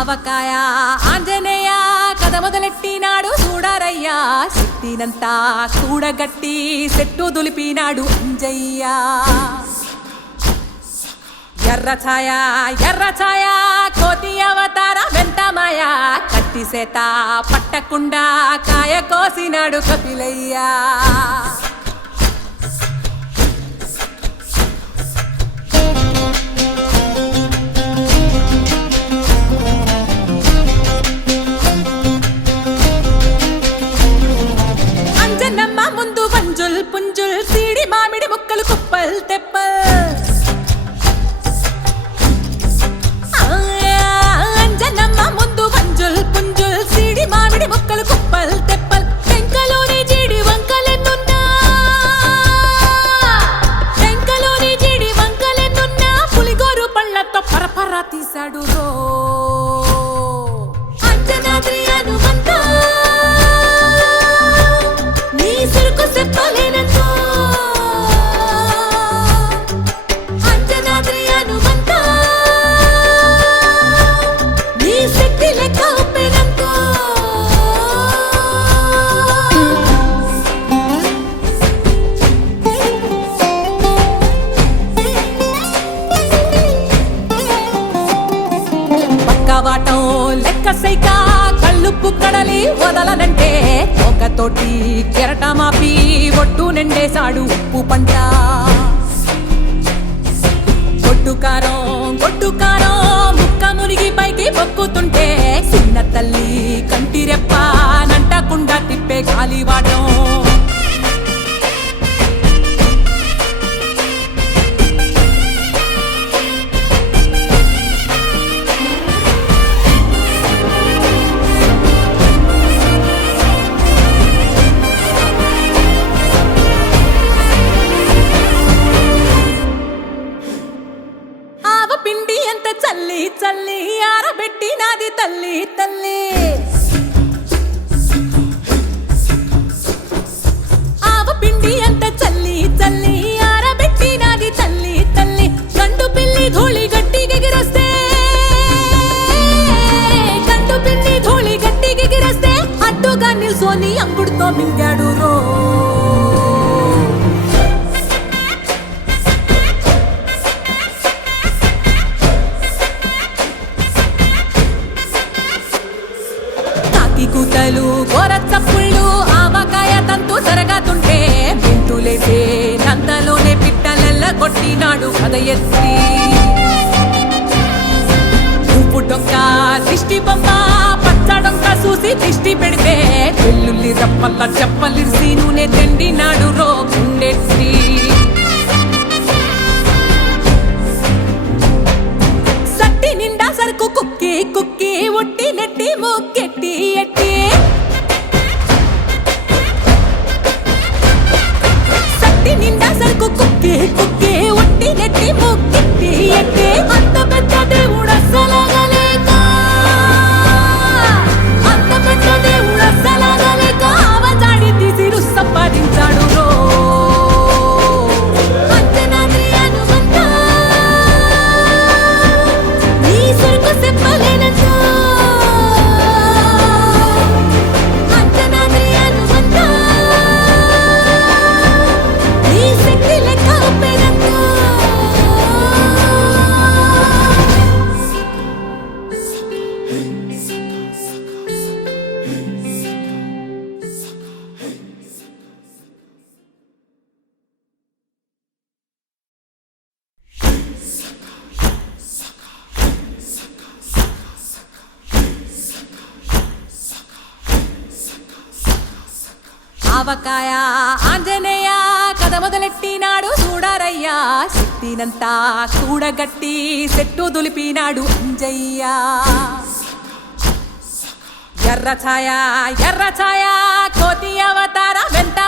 ఆవకాయ ఆంజనేయ కథ మొదలెట్టినాడు చూడారయ్యా శక్తినంతా కూడగట్టి సెట్టు దులిపినాడు అంజయ్య ఎర్ర ఛాయ కోతి అవతార వెంటమాయ కత్తి సేత పట్టకుండా కాయ కోసినాడు కపిలయ్య అంజనమ్మ ముందు వంజుల్ పుంజుల్ సీడి మామిడి ముక్కలు కుప్పల్ తెప్పల్ అంజనమ్మ ముందు వంజుల్ పుంజుల్ సీడి మామిడి ముక్కలు కుప్పల్ తెప్పల్ టెంకలోని జీడి వంకలెన్నున్నా పులిగోరు పళ్ళతో పరపర తీశాడు రో అంజనాద్రి హనుమంతా నీ సిరుకు చెప్పలేనంతో అంజనాద్రి హనుమంతా నీ శక్తి లెక్క ఒప్పెనంతో పక్కవాటం లెక్క సైక కళ్ళుప్పు కడలి వదలనంటే తోకతోటి కెరటమాపి ఒట్టు నిండేశాడు ఉప్పు పంట గొడ్డుకారం ముక్క మునిగి పైకి పొక్కుతుంటే చిన్న తల్లి కంటిరెప్ప నంటకుండా తిప్పే గాలివాటం పిండి ఎంత చల్లి ఆరబెట్టి నాది తల్లి ఆవ పిండి ఎంత చల్లి ఆరబెట్టి నాది తల్లి గండు పిల్లి ధూళి గట్టిగెగిరొస్తే అడ్డుగా నిల్సోని అంగుడుతో మింగాడు రో కూతలు గోర చప్పుళ్ళు ఆవకాయ తంతు జరగతుంటే మెంతులేసే నంతలోనే పిట్టలెల్ల కొట్టినాడు కథ ఎత్తి ఉప్పు డొక్క దిష్టి బొమ్మ పచ్చడొక్క చూసి దిష్టి పెడితే వెల్లుల్లి రప్పల్ల చెప్పలిరిసి నూనె తెండినాడు రో గుండెత్తి సట్టి నిండా సరుకు కుక్కి ఒట్టి నెట్టి ముక్కెట్టి ఎట్టి సట్టి నిండా సరుకు కుక్కి ఒట్టి నెట్టి ముక్కెట్టి ఎట్టి అంత పెద్ద దేవుడు అస్సలాగలేక ఆవజాడి తీసి సంపాదించాడు రో అంజనాద్రి హనుమంతా నీ సరుకు చెప్పలేనంతో అంజనాద్రి హనుమంతా నీ శక్తి లెక్క ఒప్పెనంతో ఆవకాయ ఆంజనేయ కథ మొదలెట్టినాడు చూడారయ్యా శక్తినంతా కూడగట్టి సెట్టు దులిపినాడు అంజయ్య ఎర్ర ఛాయ కోతి అవతార వెంట